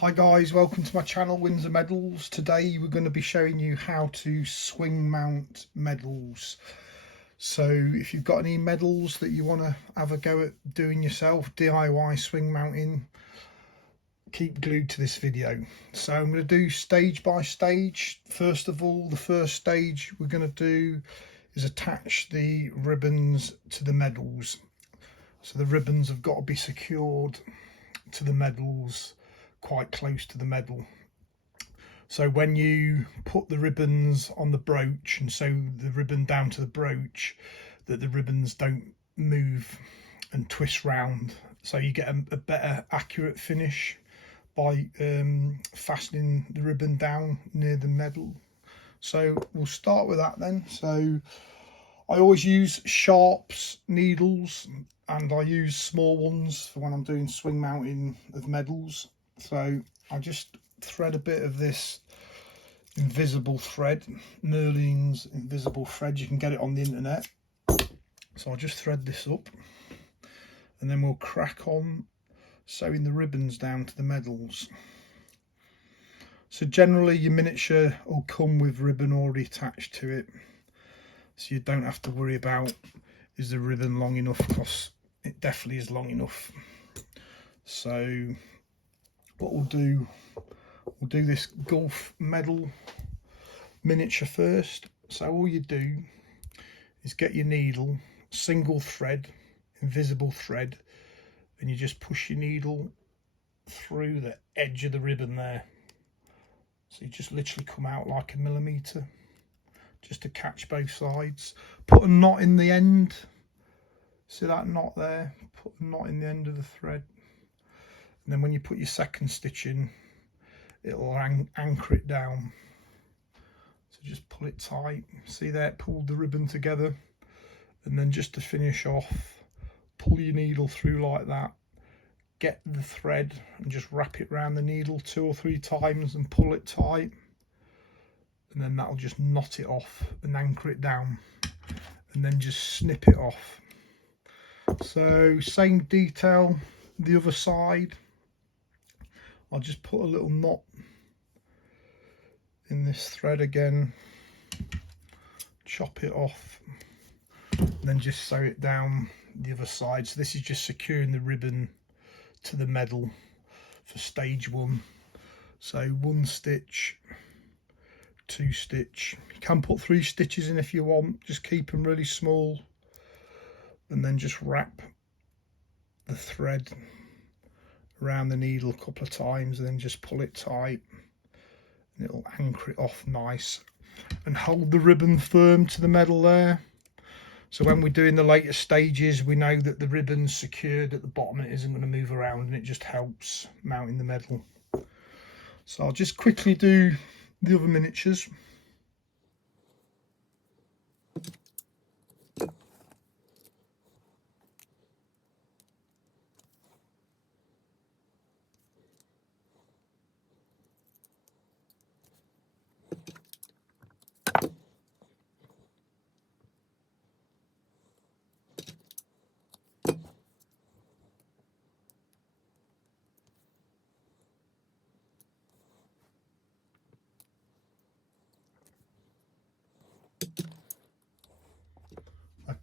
Hi guys, welcome to my channel Windsor Medals. Today we're going to be showing you how to swing mount medals. So if you've got any medals that you want to have a go at doing yourself, DIY swing mounting, keep glued to this video. So I'm going to do stage by stage. First of all, the first stage we're going to do is attach the ribbons to the medals. So the ribbons have got to be secured to the medals, quite close to the medal. So when you put the ribbons on the brooch and sew the ribbon down to the brooch, that the ribbons don't move and twist round, so you get a better accurate finish by fastening the ribbon down near the medal. So we'll start with that then. So I always use sharps needles, and I use small ones for when I'm doing swing mounting of medals. So I just thread a bit of this invisible thread, Merlin's invisible thread. You can get it on the internet. So I'll just thread this up, and then we'll crack on sewing the ribbons down to the medals. So generally your miniature will come with ribbon already attached to it, so you don't have to worry about is the ribbon long enough, because it definitely is long enough. So what we'll do this golf medal miniature first. So all you do is get your needle, single thread, invisible thread, and you just push your needle through the edge of the ribbon there. So you just literally come out like a millimetre, just to catch both sides. Put a knot in the end. See that knot there? Put a knot in the end of the thread. And then when you put your second stitch in, it'll anchor it down. So just pull it tight. See there, it pulled the ribbon together. And then just to finish off, pull your needle through like that. Get the thread and just wrap it around the needle 2 or 3 times and pull it tight. And then that'll just knot it off and anchor it down. And then just snip it off. So same detail the other side. I'll just put a little knot in this thread again, chop it off, and then just sew it down the other side. So this is just securing the ribbon to the medal for stage 1. So 1 stitch, 2 stitch. You can put 3 stitches in if you want, just keep them really small, and then just wrap the thread around the needle a couple of times, and then just pull it tight, and it'll anchor it off nice and hold the ribbon firm to the medal there. So when we're doing the later stages, we know that the ribbon's secured at the bottom and it isn't going to move around, and it just helps mounting the medal. So I'll just quickly do the other miniatures.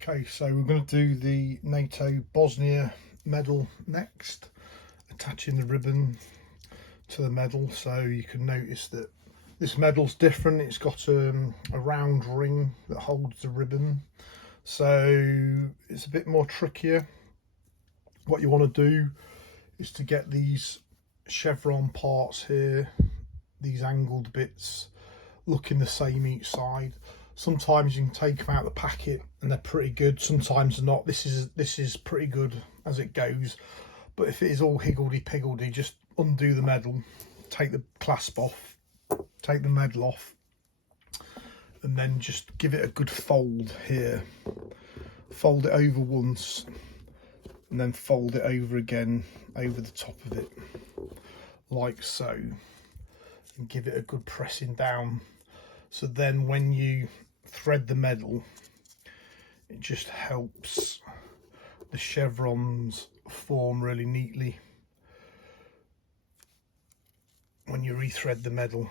Okay, so we're going to do the NATO Bosnia medal next, attaching the ribbon to the medal. So you can notice that this medal's different. It's got a round ring that holds the ribbon, so it's a bit more trickier. What you want to do is to get these chevron parts here, these angled bits, looking the same each side. Sometimes you can take them out of the packet and they're pretty good, sometimes they're not. This is pretty good as it goes, but if it is all higgledy-piggledy, just undo the medal, take the clasp off, take the medal off, and then just give it a good fold here. Fold it over once, and then fold it over again over the top of it, like so, and give it a good pressing down. So then when you thread the medal, it just helps the chevrons form really neatly. rethread the medal.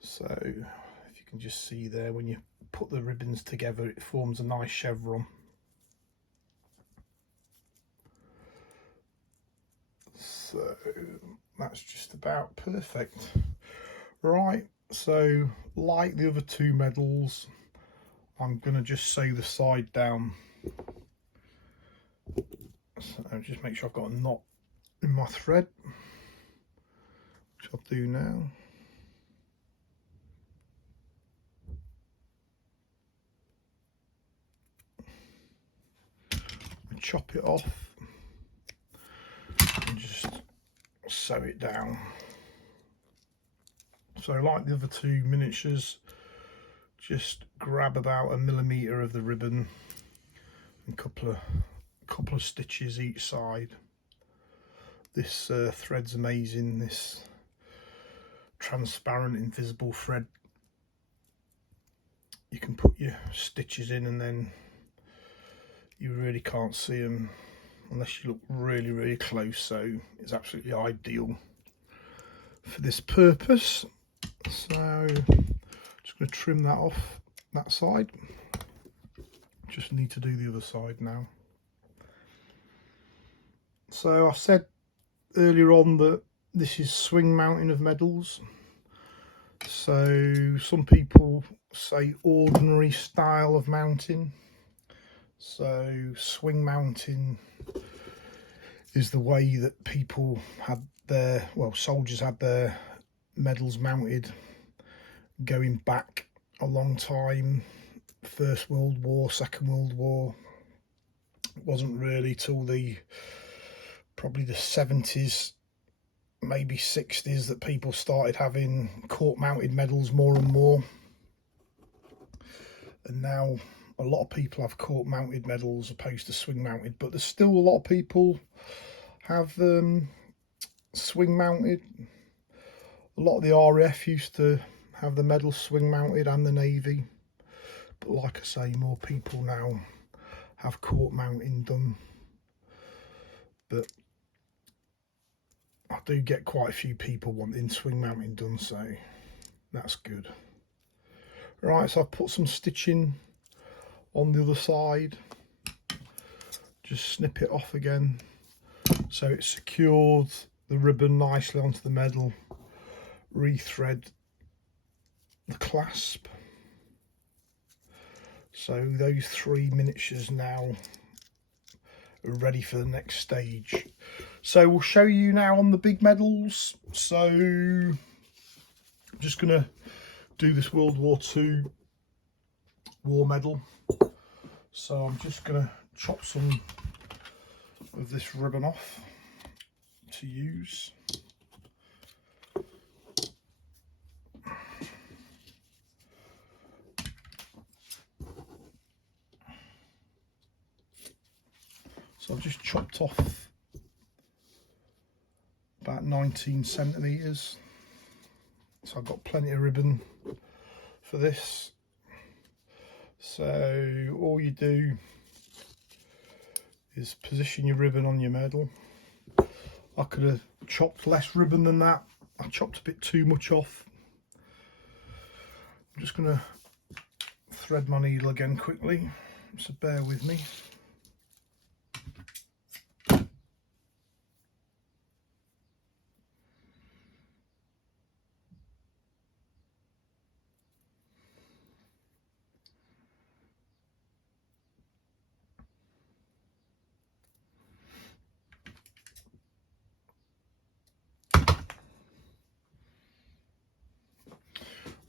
So if you can just see there, when you put the ribbons together, it forms a nice chevron. So that's just about perfect. Right, so like the other two medals, I'm going to just sew the side down. So just make sure I've got a knot in my thread, which I'll do now. And chop it off and just sew it down. So like the other two miniatures, just grab about 1 millimetre of the ribbon and a couple of stitches each side. This thread's amazing, this transparent invisible thread. You can put your stitches in and then you really can't see them unless you look really close, so it's absolutely ideal for this purpose. So just going to trim that off that side. Just need to do the other side now. So I said earlier on that this is swing mounting of medals. So some people say ordinary style of mounting. So swing mounting is the way that people had their, well, soldiers had their medals mounted going back a long time. First World War, Second World War. It wasn't really till probably the 70s, maybe 60s, that people started having court mounted medals more and more. And now a lot of people have court mounted medals opposed to swing mounted, but there's still a lot of people have swing mounted. A lot of the RAF used to have the medals swing mounted, and the Navy, but like I say, more people now have court mounting done. But I do get quite a few people wanting swing mounting done, so that's good. Right, so I've put some stitching on the other side. Just snip it off again so it secured the ribbon nicely onto the medal. Rethread the clasp. So those three miniatures now are ready for the next stage. So we'll show you now on the big medals. So I'm just going to do this World War II war medal. So I'm just going to chop some of this ribbon off to use. So I've just chopped off about 19 centimetres. So I've got plenty of ribbon for this. So all you do is position your ribbon on your medal. I could have chopped less ribbon than that. I chopped a bit too much off. I'm just going to thread my needle again quickly, so bear with me.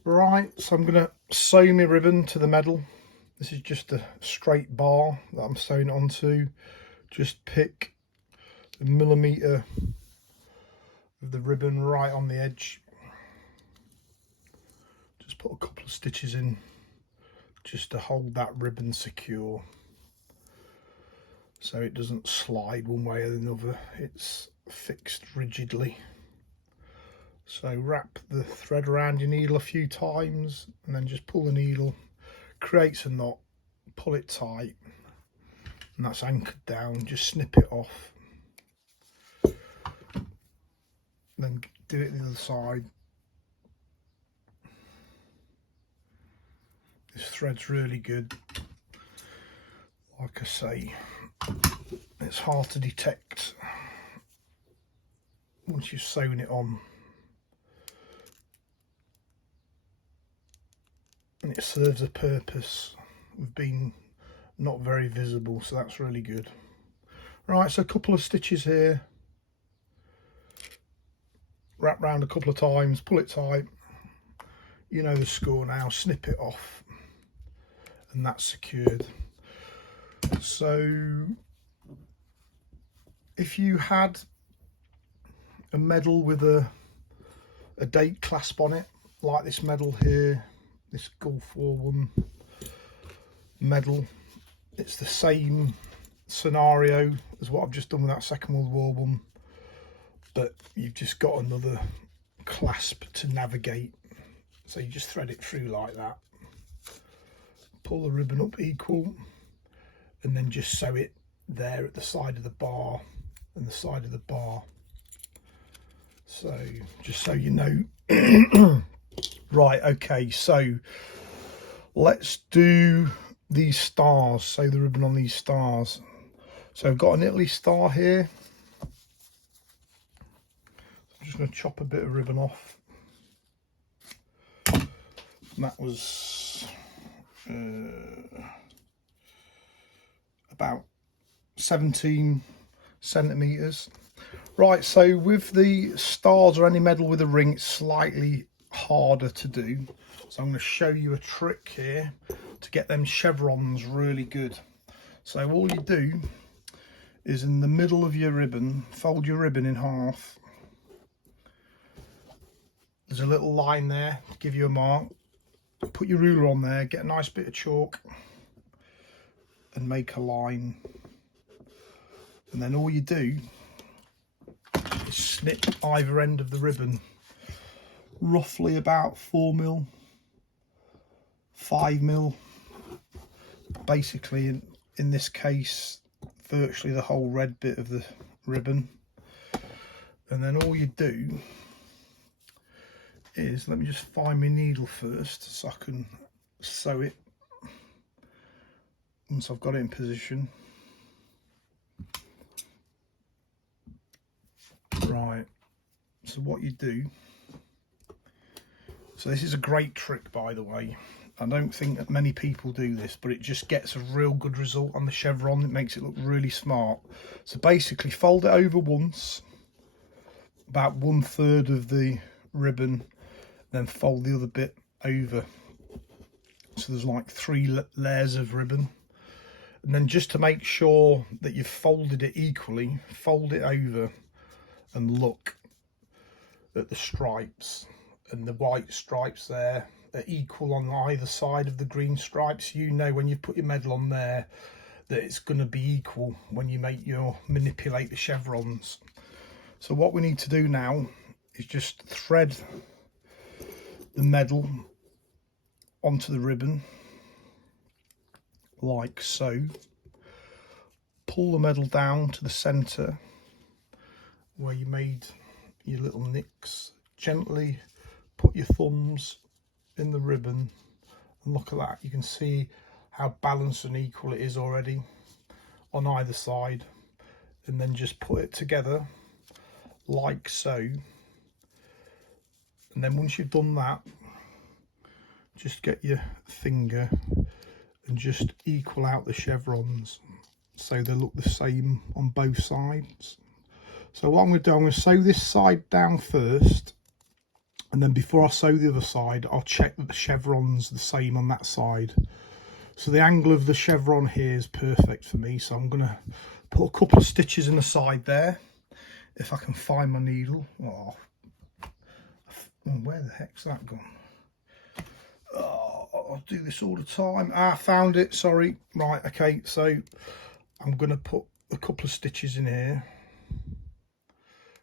Right, so I'm going to sew my ribbon to the medal. This is just a straight bar that I'm sewing it onto. Just pick a millimetre of the ribbon right on the edge. Just put a couple of stitches in just to hold that ribbon secure so it doesn't slide one way or another. It's fixed rigidly. So wrap the thread around your needle a few times and then just pull the needle, creates a knot, pull it tight, and that's anchored down. Just snip it off, then do it the other side. This thread's really good. Like I say, it's hard to detect once you've sewn it on, and it serves a purpose of being not very visible, so that's really good. Right, so a couple of stitches here, wrap round a couple of times, pull it tight, you know the score now, snip it off, and that's secured. So if you had a medal with a date clasp on it, like this medal here, this Gulf War I medal, it's the same scenario as what I've just done with that Second World War one, but you've just got another clasp to navigate. So you just thread it through like that, pull the ribbon up equal, and then just sew it there at the side of the bar and the side of the bar. So just so you know. Right, okay, so let's do these stars, sew the ribbon on these stars. So I've got an Italy star here. I'm just going to chop a bit of ribbon off. And that was about 17 centimeters. Right, so with the stars or any medal with a ring, it's slightly harder to do. So I'm going to show you a trick here to get them chevrons really good. So all you do is in the middle of your ribbon, fold your ribbon in half. There's a little line there to give you a mark. Put your ruler on there, get a nice bit of chalk and make a line. And then all you do is snip either end of the ribbon, roughly about 4mm, 5mm. Basically, in this case, virtually the whole red bit of the ribbon. And then all you do is, let me just find my needle first so I can sew it once I've got it in position. Right, so what you do, so this is a great trick, by the way. I don't think that many people do this, but it just gets a real good result on the chevron. It makes it look really smart. So basically fold it over once, about 1/3 of the ribbon, then fold the other bit over. So there's like 3 layers of ribbon. And then just to make sure that you've folded it equally, fold it over and look at the stripes, and the white stripes there are equal on either side of the green stripes. You know when you put your medal on there that it's going to be equal when you manipulate the chevrons. So what we need to do now is just thread the medal onto the ribbon like so. Pull the medal down to the center where you made your little nicks. Gently put your thumbs in the ribbon and look at that. You can see how balanced and equal it is already on either side. And then just put it together like so. And then once you've done that, just get your finger and just equal out the chevrons so they look the same on both sides. So what I'm going to do, I'm going to sew this side down first, and then before I sew the other side, I'll check that the chevron's the same on that side. So the angle of the chevron here is perfect for me, so I'm going to put a couple of stitches in the side there, if I can find my needle. Oh, where the heck's that gone? Oh, I'll do this all the time. I found it, sorry. Right, okay, so I'm going to put a couple of stitches in here,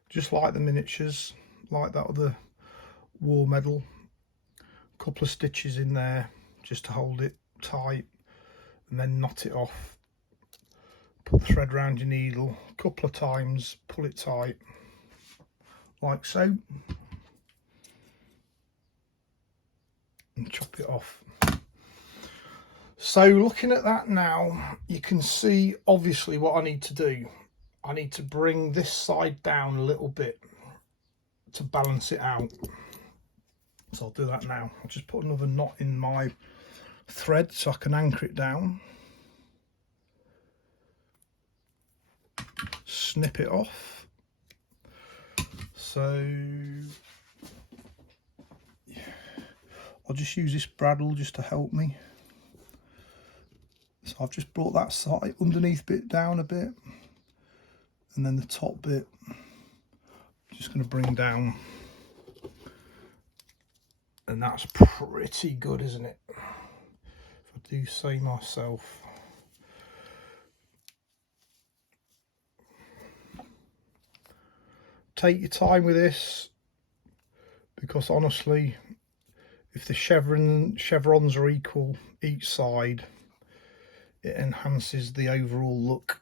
just like the miniatures, like that other war medal. A couple of stitches in there just to hold it tight, and then knot it off. Put the thread around your needle a couple of times, pull it tight like so, and chop it off. So looking at that now, you can see obviously what I need to do. I need to bring this side down a little bit to balance it out. So I'll do that now. I'll just put another knot in my thread so I can anchor it down. Snip it off. So I'll just use this bradawl just to help me. So I've just brought that side underneath bit down a bit, and then the top bit just going to bring down, and that's pretty good, isn't it? If I do say myself. Take your time with this, because honestly, if the chevrons are equal each side, it enhances the overall look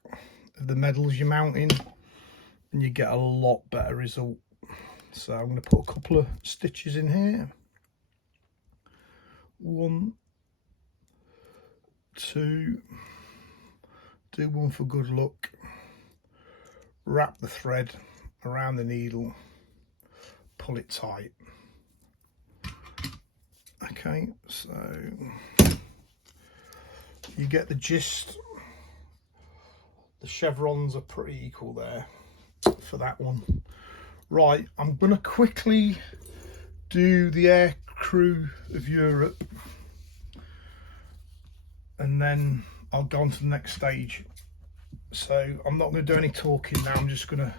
of the medals you're mounting, and you get a lot better result. So I'm going to put a couple of stitches in here. 1, 2, do one for good luck. Wrap the thread around the needle, pull it tight. Okay, so you get the gist. The chevrons are pretty equal there for that one. Right, I'm going to quickly do the Air Crew of Europe, and then I'll go on to the next stage. So I'm not going to do any talking now, I'm just going to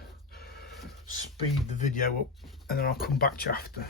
speed the video up, and then I'll come back to you after.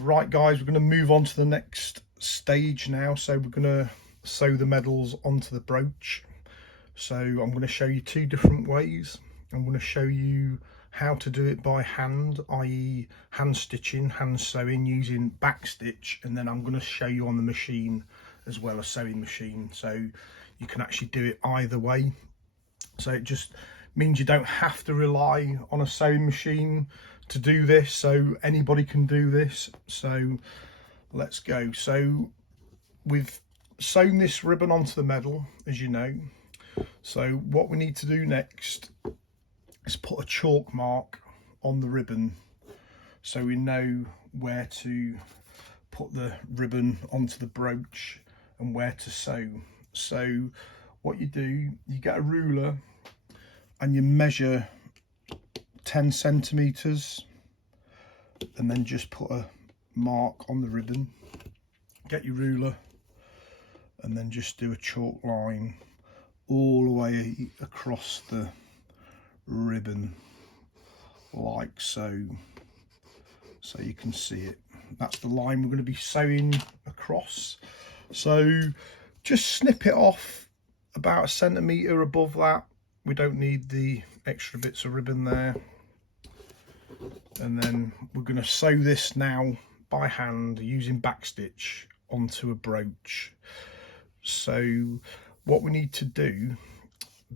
Right guys, we're going to move on to the next stage now. So we're going to sew the medals onto the brooch. So I'm going to show you 2 different ways. I'm going to show you how to do it by hand, i.e. hand stitching, hand sewing using back stitch, and then I'm going to show you on the machine as well, a sewing machine, so you can actually do it either way. So it just means you don't have to rely on a sewing machine to do this, so anybody can do this. So let's go. So we've sewn this ribbon onto the medal, as you know. So what we need to do next is put a chalk mark on the ribbon so we know where to put the ribbon onto the brooch and where to sew. So what you do, you get a ruler and you measure 10 centimeters, and then just put a mark on the ribbon. Get your ruler and then just do a chalk line all the way across the ribbon like so, so you can see it. That's the line we're going to be sewing across. So just snip it off about 1 centimetre above that. We don't need the extra bits of ribbon there. And then we're going to sew this now by hand using backstitch onto a brooch. So what we need to do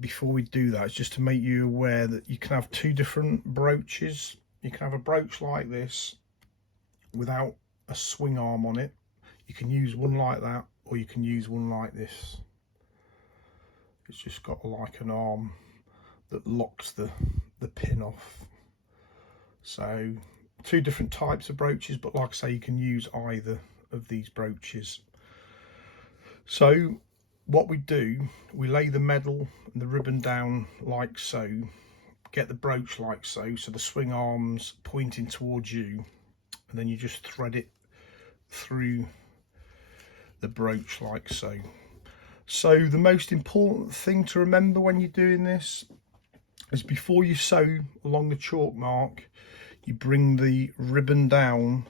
before we do that is just to make you aware that you can have two different brooches. You can have a brooch like this without a swing arm on it. You can use one like that, or you can use one like this. It's just got like an arm that locks the pin off. So two different types of brooches, but like I say, you can use either of these brooches. So what we do, we lay the medal and the ribbon down like so, get the brooch like so, so the swing arm's pointing towards you, and then you just thread it through the brooch like so. So the most important thing to remember when you're doing this is before you sew along the chalk mark, you bring the ribbon down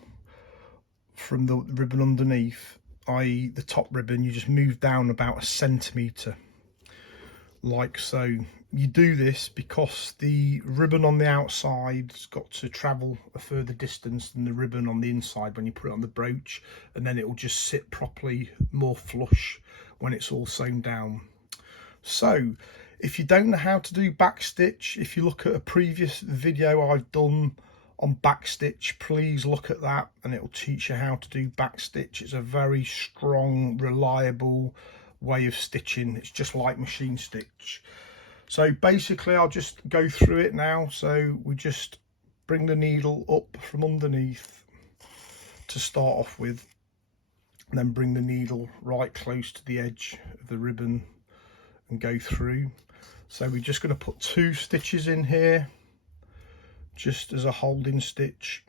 from the ribbon underneath, i.e. the top ribbon, you just move down about 1 centimetre, like so. You do this because the ribbon on the outside's got to travel a further distance than the ribbon on the inside when you put it on the brooch, and then it will just sit properly, more flush when it's all sewn down. So if you don't know how to do backstitch, if you look at a previous video I've done on backstitch, please look at that and it will teach you how to do backstitch. It's a very strong, reliable way of stitching. It's just like machine stitch. So basically I'll just go through it now. So we just bring the needle up from underneath to start off with, and then bring the needle right close to the edge of the ribbon and go through. So we're just going to put 2 stitches in here just as a holding stitch.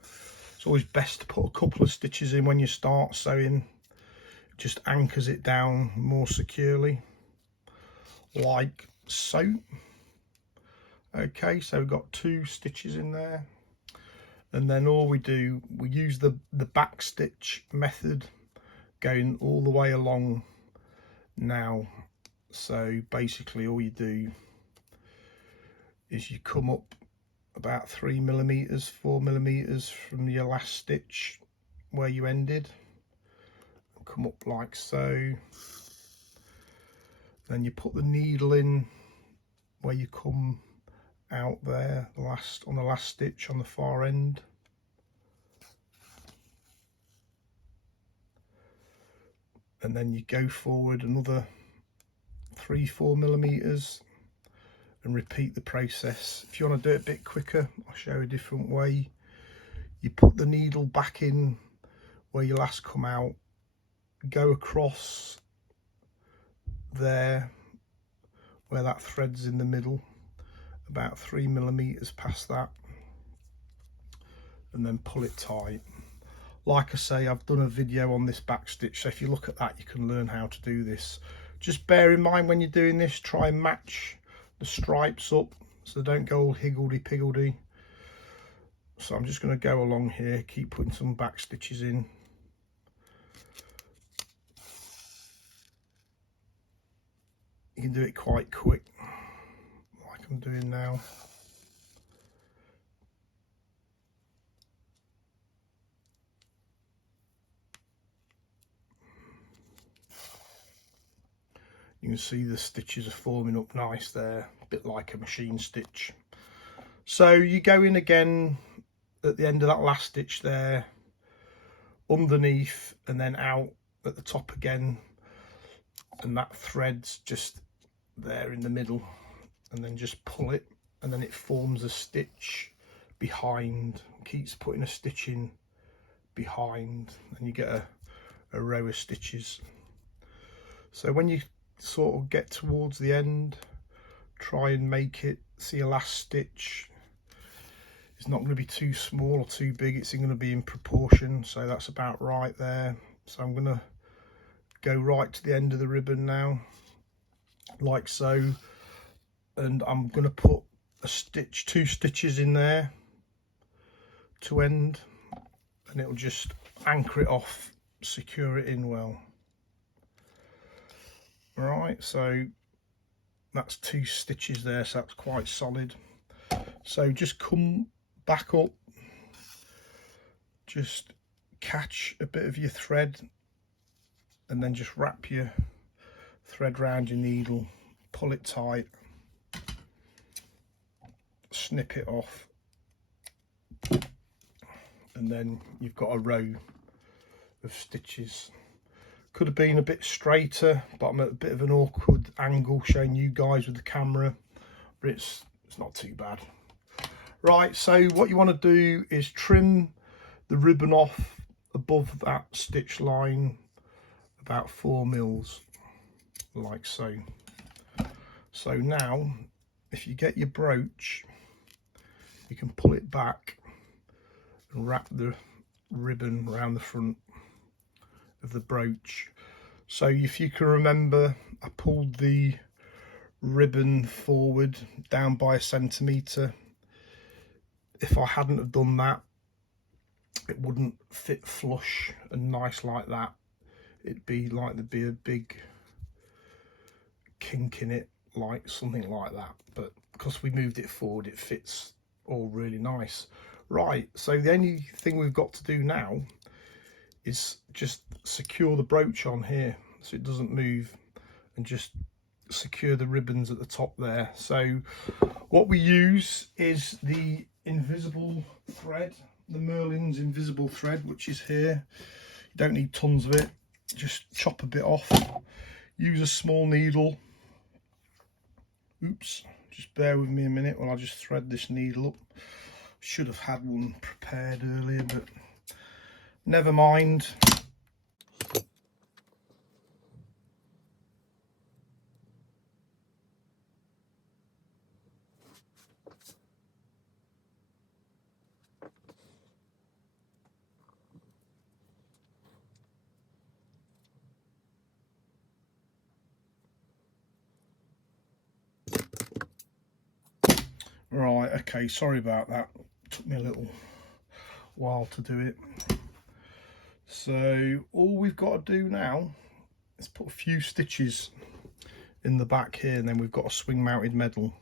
It's always best to put a couple of stitches in when you start sewing. It just anchors it down more securely, like so. Okay, so we've got 2 stitches in there, and then all we do, we use the back stitch method going all the way along now. So basically all you do is you come up about 3 millimeters, 4 millimeters from your last stitch where you ended, and come up like so. Then you put the needle in where you come out there, on the last stitch on the far end. And then you go forward another 3-4 millimeters and repeat the process. If you want to do it a bit quicker, I'll show a different way. You put the needle back in where you last come out, go across there where that thread's in the middle, about 3 millimeters past that, and then pull it tight. Like I say, I've done a video on this back stitch, so if you look at that you can learn how to do this. Just bear in mind when you're doing this, try and match the stripes up so they don't go all higgledy-piggledy. So I'm just going to go along here, keep putting some back stitches in. You can do it quite quick, like I'm doing now. You can see the stitches are forming up nice there, a bit like a machine stitch. So you go in again at the end of that last stitch there, underneath, and then out at the top again, and that thread's just there in the middle, and then just pull it, and then it forms a stitch behind, keeps putting a stitch in behind, and you get a row of stitches. So when you sort of get towards the end, try and make it, see your last stitch, it's not going to be too small or too big, it's going to be in proportion, so that's about right there. So I'm going to go right to the end of the ribbon now, like so, and I'm going to put a stitch, 2 stitches in there to end, and it'll just anchor it off, secure it in well. Right, so that's 2 stitches there, so that's quite solid. So just come back up, just catch a bit of your thread, and then just wrap your thread round your needle, pull it tight, snip it off, and then you've got a row of stitches. Could have been a bit straighter, but I'm at a bit of an awkward angle showing you guys with the camera, but it's not too bad. Right, so what you want to do is trim the ribbon off above that stitch line about 4 mils, like so. So now if you get your brooch, you can pull it back and wrap the ribbon around the front of the brooch. So if you can remember, I pulled the ribbon forward down by 1 centimetre. If I hadn't have done that, it wouldn't fit flush and nice like that. It'd be like there'd be a big kink in it, like something like that. But because we moved it forward, it fits all really nice. Right, so the only thing we've got to do now is just secure the brooch on here so it doesn't move, and just secure the ribbons at the top there. So what we use is the invisible thread, the Merlin's invisible thread, which is here. You don't need tons of it, just chop a bit off, use a small needle. Oops, just bear with me a minute while I just thread this needle up. Should have had one prepared earlier, but never mind. Right, okay, sorry about that. It took me a little while to do it. So all we've got to do now is put a few stitches in the back here, and then we've got a swing mounted medal.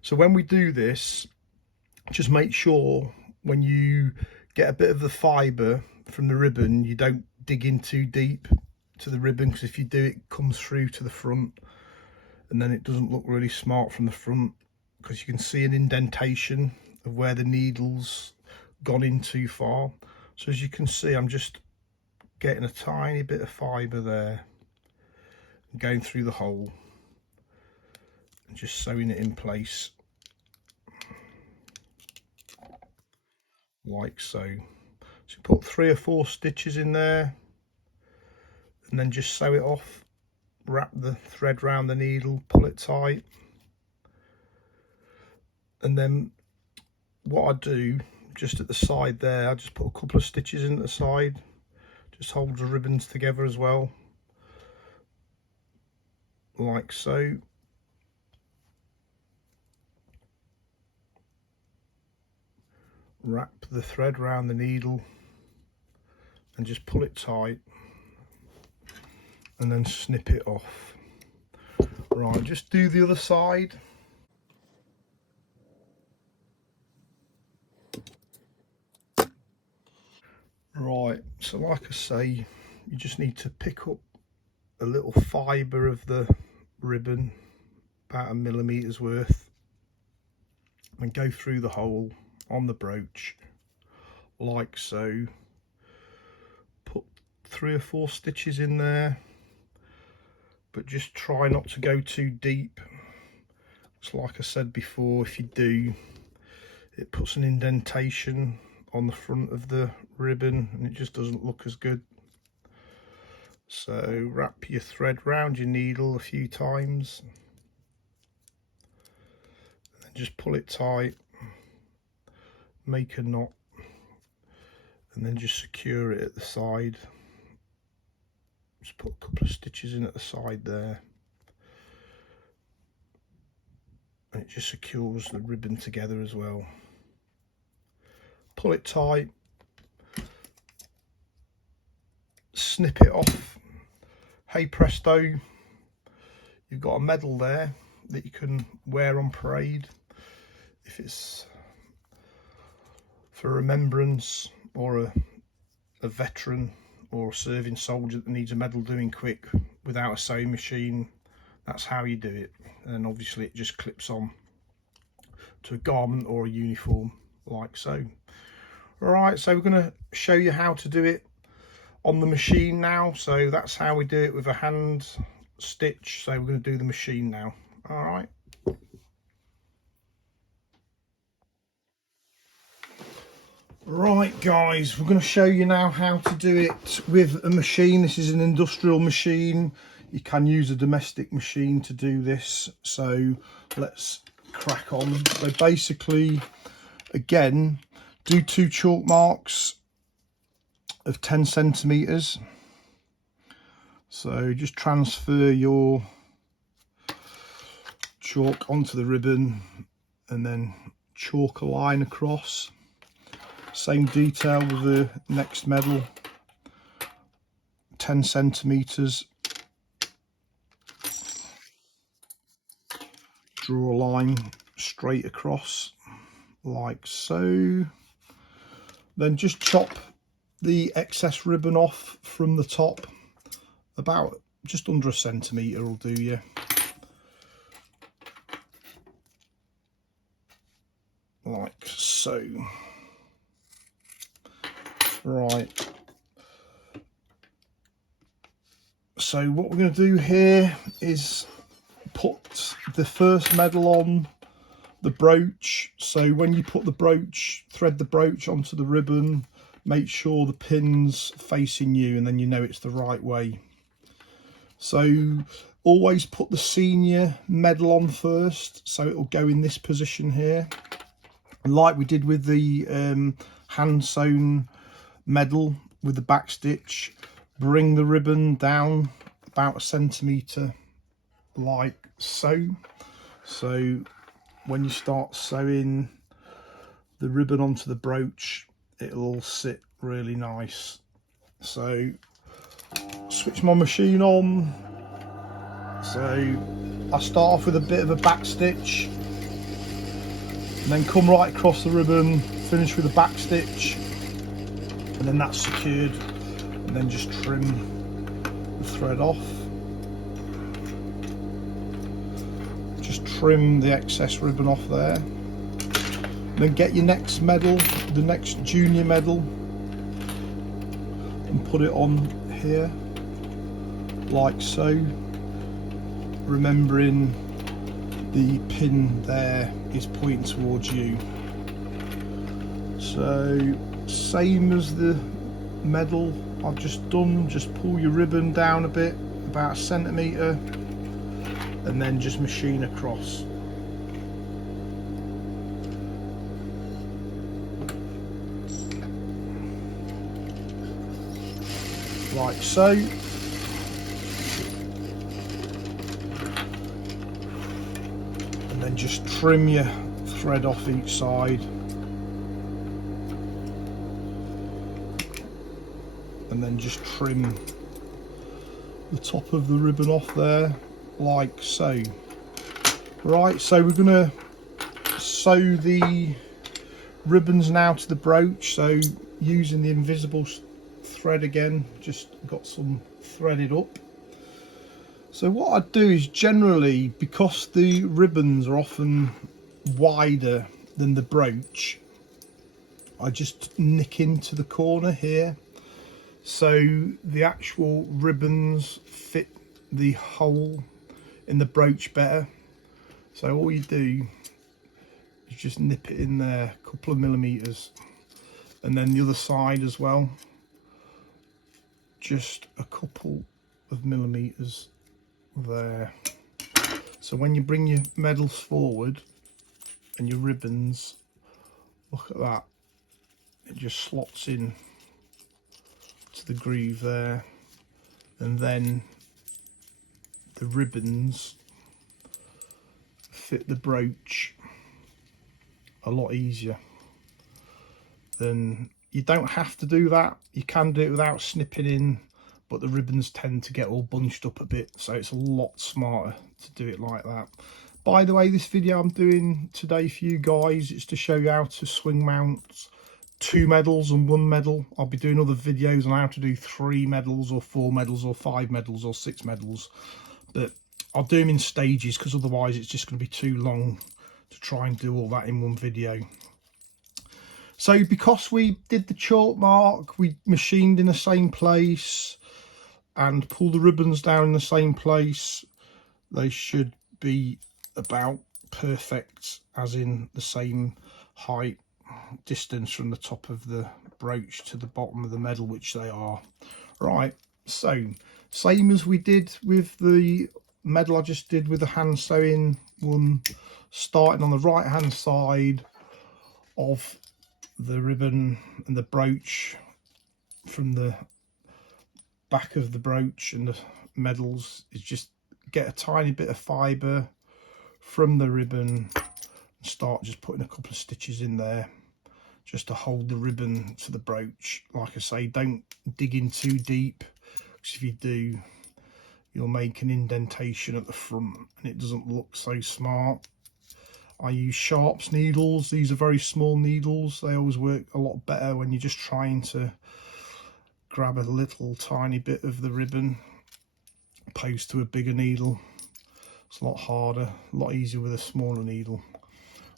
So when we do this, just make sure when you get a bit of the fibre from the ribbon, you don't dig in too deep to the ribbon, because if you do, it comes through to the front and then it doesn't look really smart from the front, because you can see an indentation of where the needle's gone in too far. So as you can see, I'm just getting a tiny bit of fibre there and going through the hole and just sewing it in place like so. So put 3 or 4 stitches in there and then just sew it off, wrap the thread round the needle, pull it tight. And then what I do just at the side there, I just put a couple of stitches in at the side, just hold the ribbons together as well, like so. Wrap the thread around the needle and just pull it tight, and then snip it off. Right, just do the other side. Right, so like I say, you just need to pick up a little fibre of the ribbon, about 1 millimetre's worth, and go through the hole on the brooch like so. Put 3 or 4 stitches in there, but just try not to go too deep. So like I said before, if you do, it puts an indentation on the front of the ribbon and it just doesn't look as good. So wrap your thread round your needle a few times and just pull it tight, make a knot, and then just secure it at the side. Just put a couple of stitches in at the side there, and it just secures the ribbon together as well. Pull it tight, snip it off. Hey presto, you've got a medal there that you can wear on parade if it's for remembrance, or a veteran or a serving soldier that needs a medal doing quick without a sewing machine. That's how you do it. And obviously it just clips on to a garment or a uniform like so. Alright, so we're going to show you how to do it on the machine now. So that's how we do it with a hand stitch. So we're going to do the machine now. Alright. Right guys, we're going to show you now how to do it with a machine. This is an industrial machine. You can use a domestic machine to do this. So let's crack on. So basically, again, do 2 chalk marks of 10 centimeters. So just transfer your chalk onto the ribbon and then chalk a line across. Same detail with the next medal, 10 centimeters. Draw a line straight across like so. Then just chop the excess ribbon off from the top. About just under a centimetre will do you. Like so. Right. So what we're going to do here is put the first medal on the brooch. So when you put the brooch, thread the brooch onto the ribbon, make sure the pin's facing you, and then you know it's the right way. So always put the senior medal on first, so it'll go in this position here, like we did with the hand sewn medal with the back stitch. Bring the ribbon down about 1 centimetre like so. So when you start sewing the ribbon onto the brooch, it'll all sit really nice. So switch my machine on. So I start off with a bit of a back stitch and then come right across the ribbon, finish with a back stitch, and then that's secured, and then just trim the thread off. Just trim the excess ribbon off there. Then get your next medal, the next junior medal, and put it on here like so, remembering the pin there is pointing towards you. So same as the medal I've just done, just pull your ribbon down a bit, about 1 centimetre, and then just machine across. Like so. And then just trim your thread off each side. And then just trim the top of the ribbon off there, like so. Right, so we're going to sew the ribbons now to the brooch. So using the invisible thread again, just got some threaded up. So what I do is generally, because the ribbons are often wider than the brooch, I just nick into the corner here, so the actual ribbons fit the hole in the brooch better. So all you do is just nip it in there a couple of millimeters, and then the other side as well, just a couple of millimeters there. So when you bring your medals forward and your ribbons, look at that, it just slots in to the groove there, and then the ribbons fit the brooch a lot easier. Then you don't have to do that, you can do it without snipping in, but the ribbons tend to get all bunched up a bit, so it's a lot smarter to do it like that. By the way, this video I'm doing today for you guys is to show you how to swing mount 2 medals and 1 medal. I'll be doing other videos on how to do 3 medals or 4 medals or 5 medals or 6 medals, but I'll do them in stages because otherwise it's just going to be too long to try and do all that in one video. So because we did the chalk mark, we machined in the same place and pulled the ribbons down in the same place, they should be about perfect, as in the same height distance from the top of the brooch to the bottom of the medal, which they are. Right, so same as we did with the medal I just did with the hand sewing one, starting on the right hand side of the ribbon and the brooch, from the back of the brooch and the medals, is just get a tiny bit of fibre from the ribbon and start just putting a couple of stitches in there just to hold the ribbon to the brooch. Like I say, don't dig in too deep, because if you do, you'll make an indentation at the front and it doesn't look so smart. I use Sharps needles. These are very small needles. They always work a lot better when you're just trying to grab a little tiny bit of the ribbon, opposed to a bigger needle. It's a lot harder, a lot easier with a smaller needle.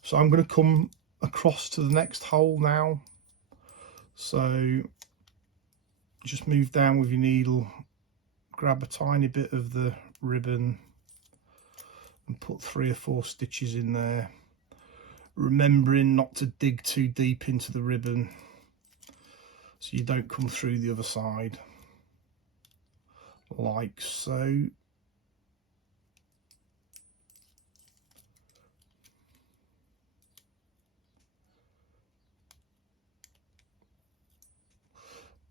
So I'm going to come across to the next hole now. So just move down with your needle, grab a tiny bit of the ribbon and put 3 or 4 stitches in there, remembering not to dig too deep into the ribbon so you don't come through the other side, like so.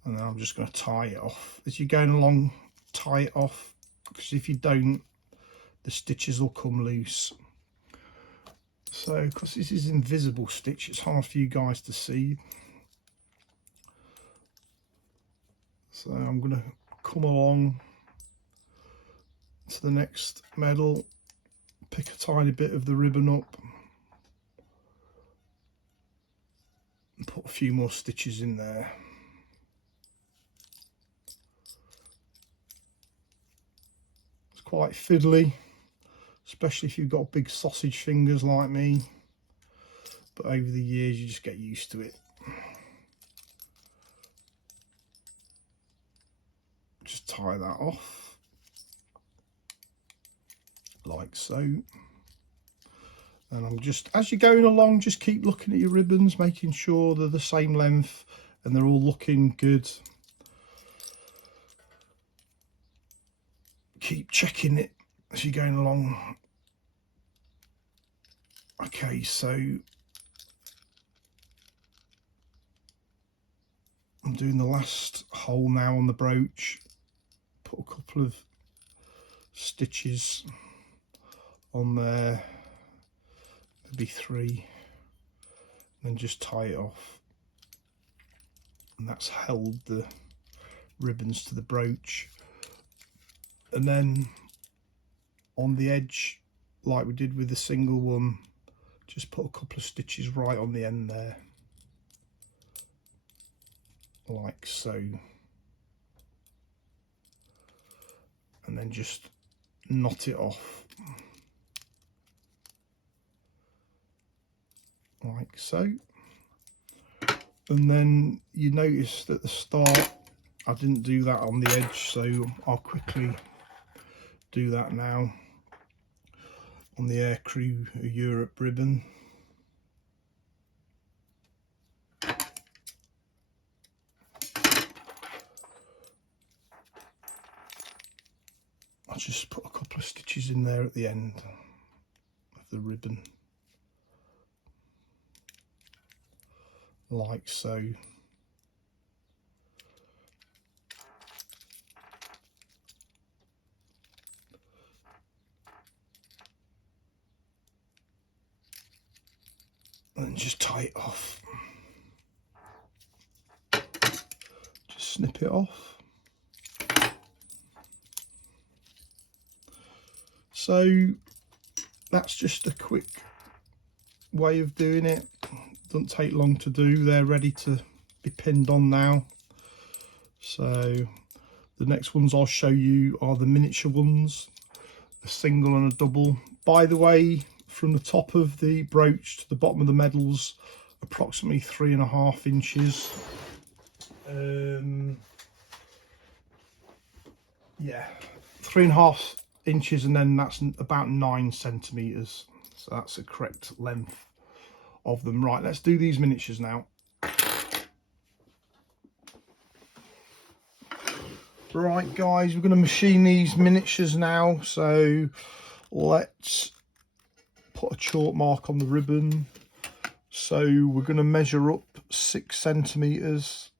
And then I'm just going to tie it off. As you're going along, tie it off, because if you don't, the stitches will come loose. So because this is invisible stitch, it's hard for you guys to see. So I'm going to come along to the next medal, pick a tiny bit of the ribbon up and put a few more stitches in there. It's quite fiddly, especially if you've got big sausage fingers like me, but over the years you just get used to it. Just tie that off like so, and I'm just, as you're going along, just keep looking at your ribbons, making sure they're the same length and they're all looking good. Keep checking it as you're going along. Okay, so I'm doing the last hole now on the brooch. Put a couple of stitches on there, maybe 3, and then just tie it off, and that's held the ribbons to the brooch. And then on the edge, like we did with the single one, just put a couple of stitches right on the end there, like so, and then just knot it off like so. And then you notice that at the start I didn't do that on the edge, so I'll quickly do that now on the Aircrew Europe ribbon. I'll just put a couple of stitches in there at the end of the ribbon, like so. And just tie it off. Just snip it off. So that's just a quick way of doing it. Doesn't take long to do. They're ready to be pinned on now. So the next ones I'll show you are the miniature ones. a single and a double. By the way, from the top of the brooch to the bottom of the medals, approximately 3.5 inches. Yeah, 3.5 inches, and then that's about 9 centimeters. So that's the correct length of them. Right, let's do these miniatures now. Right guys, we're going to machine these miniatures now, so let's put a chalk mark on the ribbon. So we're going to measure up 6 centimeters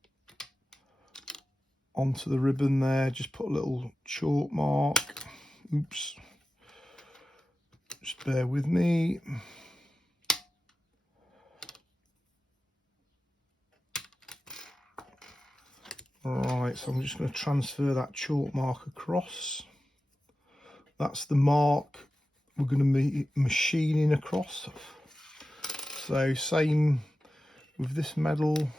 onto the ribbon there. Just put a little chalk mark. Oops, just bear with me. Right, so I'm just going to transfer that chalk mark across. That's the mark we're going to be machining across. So same with this medal,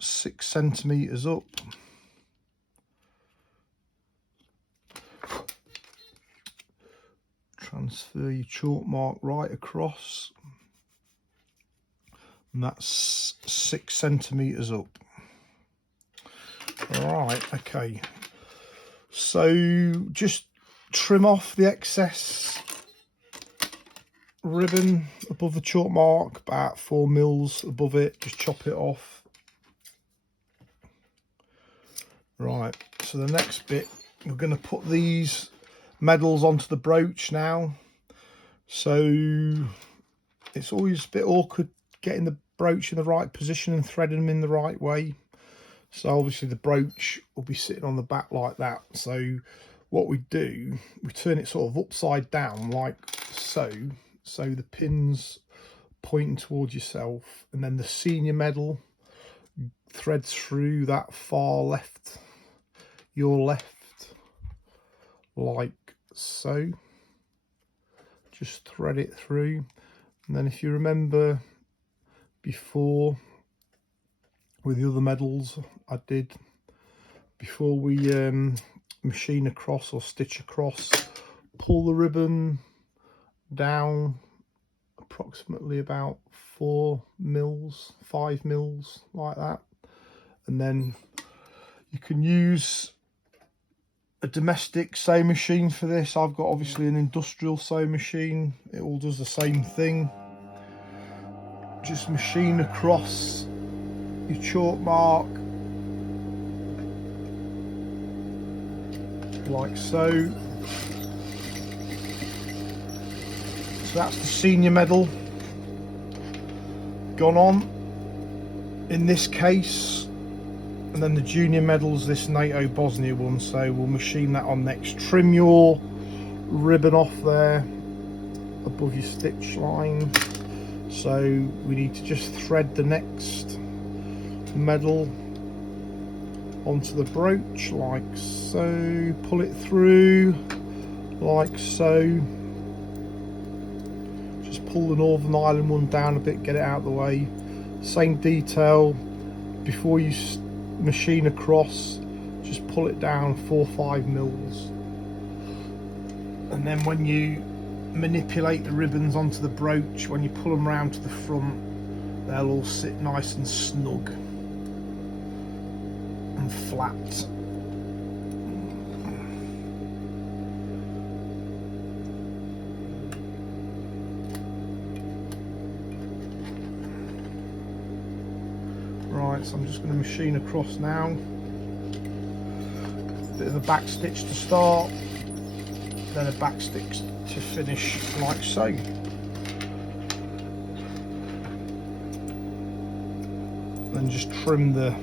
6 centimeters up. Transfer your chalk mark right across, and that's 6 centimeters up. Right, okay, so just trim off the excess ribbon above the chalk mark, about 4 mils above it. Just chop it off. Right, so the next bit, we're going to put these medals onto the brooch now. So it's always a bit awkward getting the brooch in the right position and threading them in the right way. So obviously the brooch will be sitting on the back like that. So what we do, we turn it sort of upside down like so. So the pin's pointing towards yourself, and then the senior medal threads through that far left, your left, like so. Just thread it through. And then if you remember before with the other medals I did, before we machine across or stitch across, pull the ribbon down approximately about 4 mils, 5 mils, like that. And then you can use a domestic sewing machine for this. I've got obviously an industrial sewing machine. It all does the same thing. Just machine across your chalk mark like so. So that's the senior medal gone on in this case, and then the junior medal's this NATO Bosnia one, so we'll machine that on next. Trim your ribbon off there above your stitch line. So we need to just thread the next medal onto the brooch like so, pull it through like so. Just pull the Northern Ireland one down a bit, get it out of the way. Same detail before you machine across, just pull it down 4 or 5 mils, and then when you manipulate the ribbons onto the brooch, when you pull them round to the front, they'll all sit nice and snug and flat. Right, so I'm just going to machine across now. Bit of a back stitch to start, then a back stitch to finish like so. Then just trim the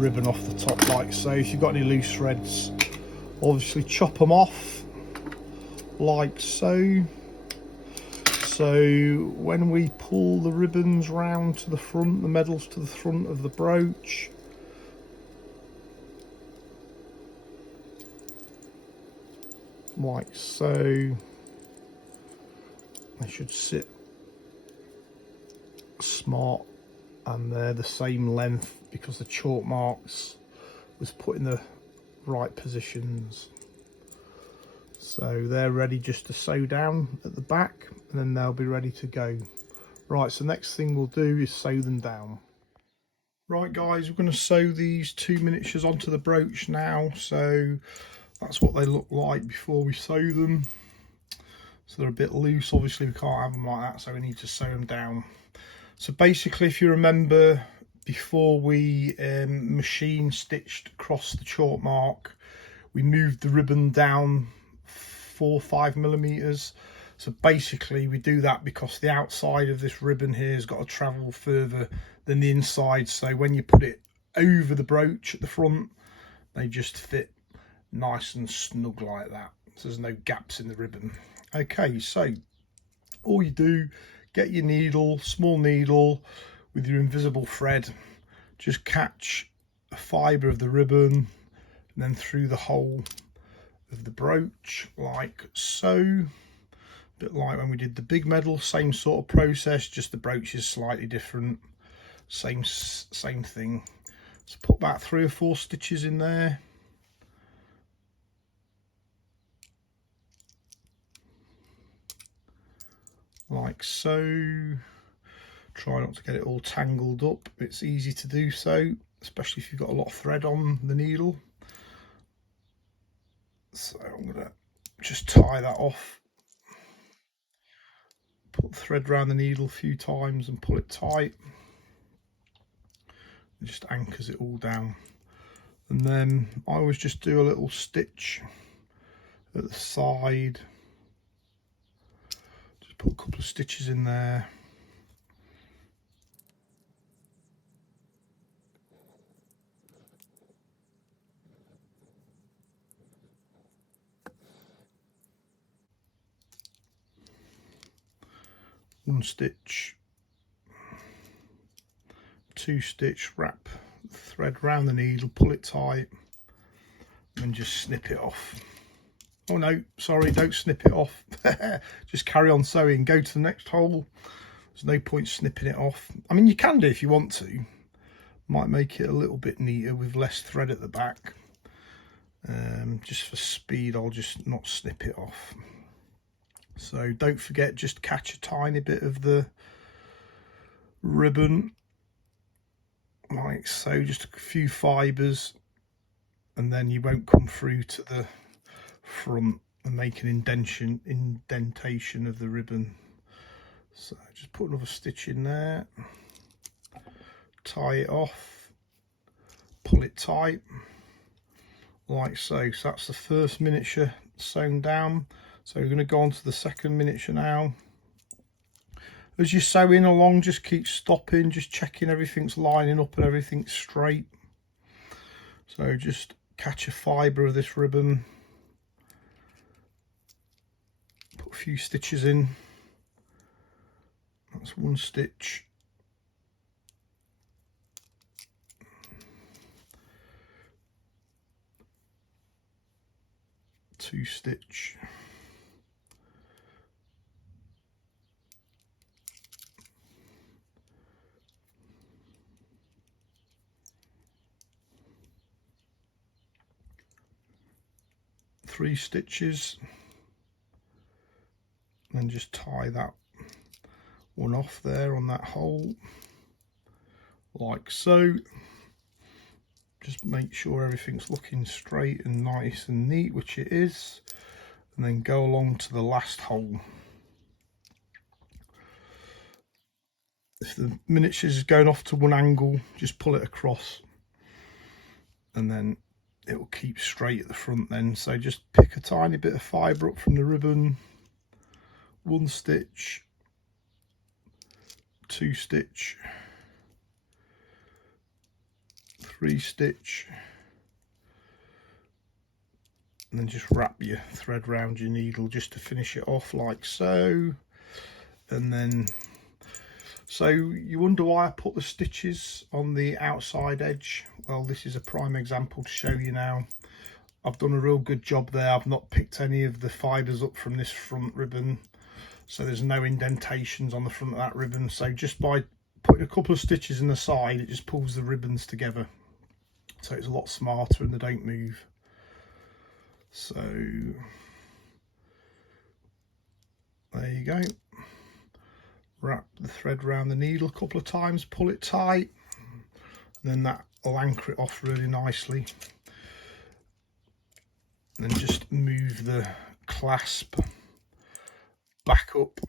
ribbon off the top like so. If you've got any loose threads, obviously chop them off like so. So when we pull the ribbons round to the front, the medals to the front of the brooch, like so, they should sit smart, and they're the same length because the chalk marks was put in the right positions. So they're ready just to sew down at the back, and then they'll be ready to go. Right, so next thing we'll do is sew them down. Right guys, we're going to sew these 2 miniatures onto the brooch now. So that's what they look like before we sew them. So they're a bit loose, obviously we can't have them like that, so we need to sew them down. So basically, if you remember, before we machine stitched across the chalk mark, we moved the ribbon down 4 or 5 millimeters. So basically we do that because the outside of this ribbon here has got to travel further than the inside, so when you put it over the brooch at the front, they just fit nice and snug like that, so there's no gaps in the ribbon. Okay, so all you do, get your needle, small needle with your invisible thread, just catch a fibre of the ribbon and then through the hole of the brooch like so. A bit like when we did the big medal, same sort of process, just the brooch is slightly different. Same thing. So put about 3 or 4 stitches in there. Like so. Try not to get it all tangled up. It's easy to do so, especially if you've got a lot of thread on the needle. So I'm going to just tie that off. Put the thread around the needle a few times and pull it tight. It just anchors it all down. And then I always just do a little stitch at the side. Just put a couple of stitches in there. One stitch, 2 stitch, wrap the thread around the needle, pull it tight, and just snip it off. Oh no, sorry, don't snip it off. Just carry on sewing, go to the next hole. There's no point snipping it off. I mean, you can do if you want to. Might make it a little bit neater with less thread at the back. Just for speed, I'll just not snip it off. So don't forget, just catch a tiny bit of the ribbon like so, just a few fibres, and then you won't come through to the front and make an indentation of the ribbon. So just put another stitch in there, tie it off, pull it tight like so. So that's the first miniature sewn down. So we're going to go on to the second miniature now. As you're sewing along, just keep stopping, just checking everything's lining up and everything's straight. So just catch a fibre of this ribbon, put a few stitches in. That's 1 stitch, 2 stitch, 3 stitches, and just tie that one off there on that hole like so. Just make sure everything's looking straight and nice and neat, which it is, and then go along to the last hole. If the miniature is going off to one angle, just pull it across and then it will keep straight at the front then. So just pick a tiny bit of fibre up from the ribbon, 1 stitch, 2 stitch, 3 stitch, and then just wrap your thread around your needle just to finish it off like so. And then, so you wonder why I put the stitches on the outside edge. Well, this is a prime example to show you now. I've done a real good job there. I've not picked any of the fibres up from this front ribbon, so there's no indentations on the front of that ribbon. So just by putting a couple of stitches in the side, it just pulls the ribbons together, so it's a lot smarter and they don't move. So you go. Wrap the thread around the needle a couple of times, pull it tight, and then that will anchor it off really nicely. And then just move the clasp back up.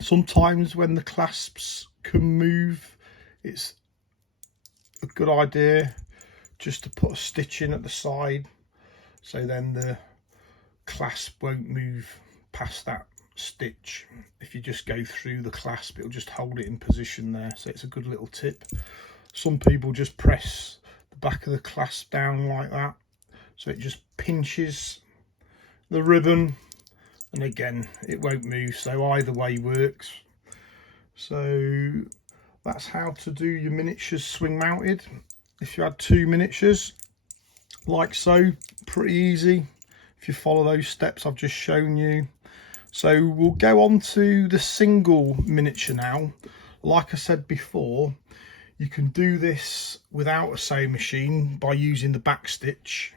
Sometimes when the clasps can move, it's a good idea just to put a stitch in at the side, so then the clasp won't move past that stitch. If you just go through the clasp, it'll just hold it in position there. So it's a good little tip. Some people just press the back of the clasp down like that, so it just pinches the ribbon, and again it won't move. So either way works. So that's how to do your miniatures swing mounted. If you had 2 miniatures like so, pretty easy if you follow those steps I've just shown you. So we'll go on to the single miniature now. Like I said before, you can do this without a sewing machine by using the back stitch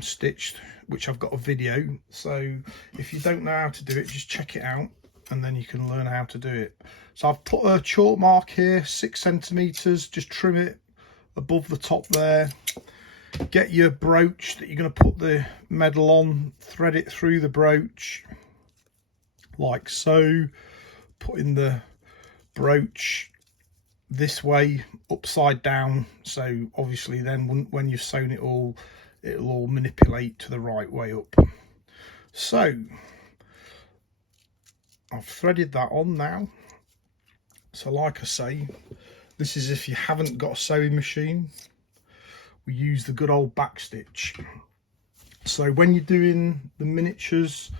stitched, which I've got a video. So if you don't know how to do it, just check it out and then you can learn how to do it. So I've put a chalk mark here, 6 centimeters, just trim it above the top there. Get your brooch that you're going to put the medal on, thread it through the brooch like so, putting the brooch this way upside down, so obviously then when you've sewn it all, it'll all manipulate to the right way up. So I've threaded that on now. So like I say, this is if you haven't got a sewing machine. We use the good old back stitch. So when you're doing the miniatures,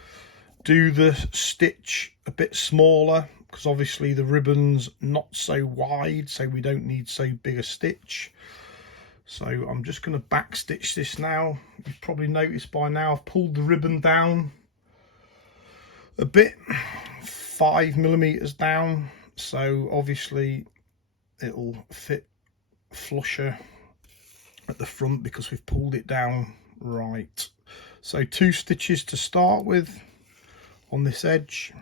do the stitch a bit smaller, because obviously the ribbon's not so wide, so we don't need so big a stitch. So I'm just going to back stitch this now. You've probably noticed by now I've pulled the ribbon down a bit, 5 millimeters down, so obviously it'll fit flusher at the front because we've pulled it down right. So 2 stitches to start with on this edge,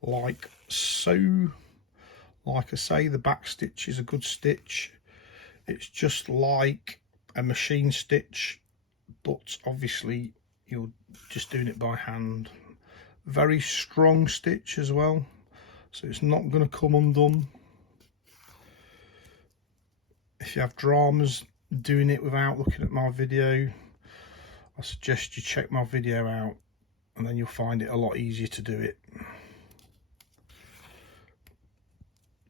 like so. Like I say, the back stitch is a good stitch. It's just like a machine stitch, but obviously you're just doing it by hand. Very strong stitch as well, so it's not going to come undone. If you have dramas doing it without looking at my video, I suggest you check my video out, and then you'll find it a lot easier to do it.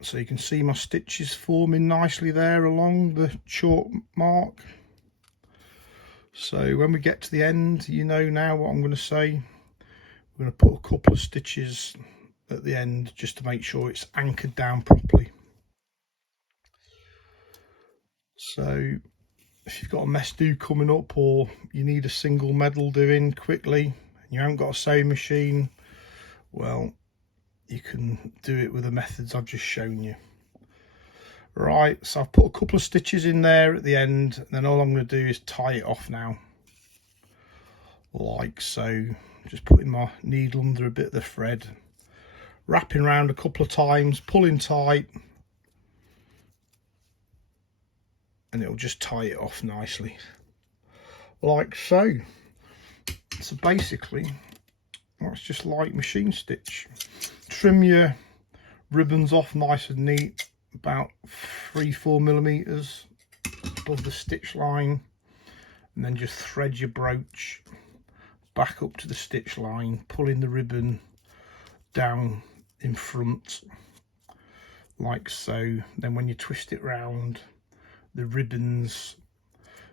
So you can see my stitches forming nicely there along the chalk mark. So when we get to the end, you know now what I'm going to say. We're going to put a couple of stitches at the end just to make sure it's anchored down properly. So if you've got a mess do coming up, or you need a single medal doing quickly and you haven't got a sewing machine, well, you can do it with the methods I've just shown you. Right, so I've put a couple of stitches in there at the end, and then all I'm going to do is tie it off now, like so. Just putting my needle under a bit of the thread, wrapping around a couple of times, pulling tight, and it'll just tie it off nicely, like so. So basically, that's just like machine stitch. Trim your ribbons off nice and neat, about 3-4 millimeters above the stitch line, and then just thread your brooch back up to the stitch line, pulling the ribbon down in front like so. Then when you twist it round, the ribbons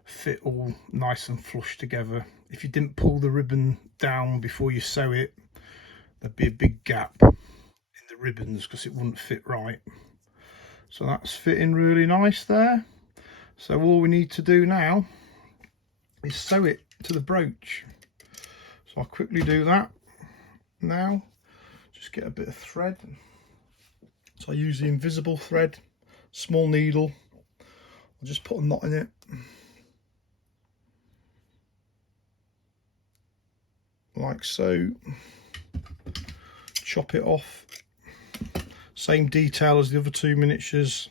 fit all nice and flush together. If you didn't pull the ribbon down before you sew it, there'd be a big gap in the ribbons because it wouldn't fit right. So that's fitting really nice there. So all we need to do now is sew it to the brooch. So I'll quickly do that now. Just get a bit of thread. So I use the invisible thread, small needle. I'll just put a knot in it. like so. Chop it off. Same detail as the other 2 miniatures.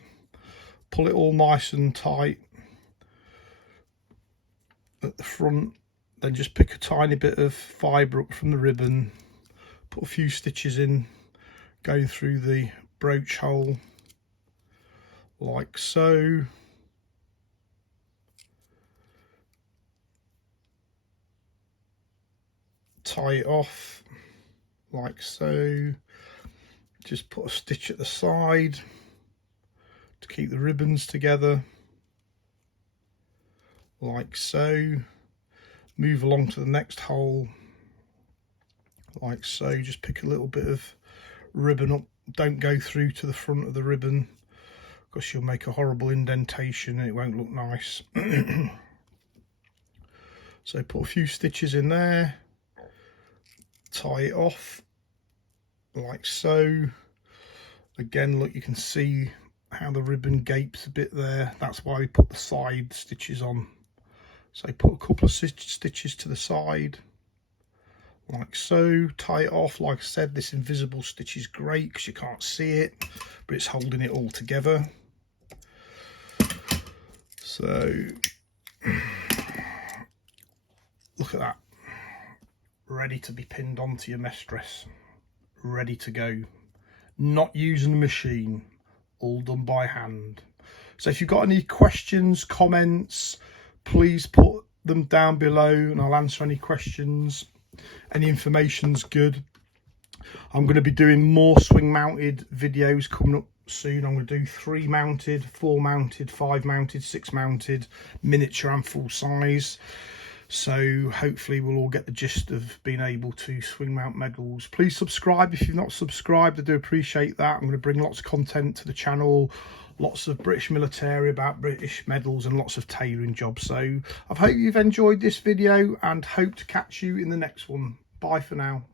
Pull it all nice and tight at the front. Then just pick a tiny bit of fibre up from the ribbon. Put a few stitches in, going through the brooch hole like so. Tie it off like so. Just put a stitch at the side to keep the ribbons together like so. Move along to the next hole like so. Just pick a little bit of ribbon up. Don't go through to the front of the ribbon because you'll make a horrible indentation and it won't look nice. So put a few stitches in there, tie it off like so. Again, look, you can see how the ribbon gapes a bit there. That's why we put the side stitches on. So put a couple of stitches to the side like so. Tie it off. Like I said, this invisible stitch is great because you can't see it, but it's holding it all together. So look at that, ready to be pinned onto your mess dress, ready to go. Not using a machine, all done by hand. So if you've got any questions, comments, please put them down below and I'll answer any questions. Any information's good. I'm going to be doing more swing mounted videos coming up soon. I'm going to do 3 mounted, 4 mounted, 5 mounted, 6 mounted, miniature and full size. So hopefully we'll all get the gist of being able to swing mount medals. Please subscribe if you've not subscribed. I do appreciate that. I'm going to bring lots of content to the channel, lots of British military, about British medals, and lots of tailoring jobs. So I hope you've enjoyed this video and hope to catch you in the next one. Bye for now.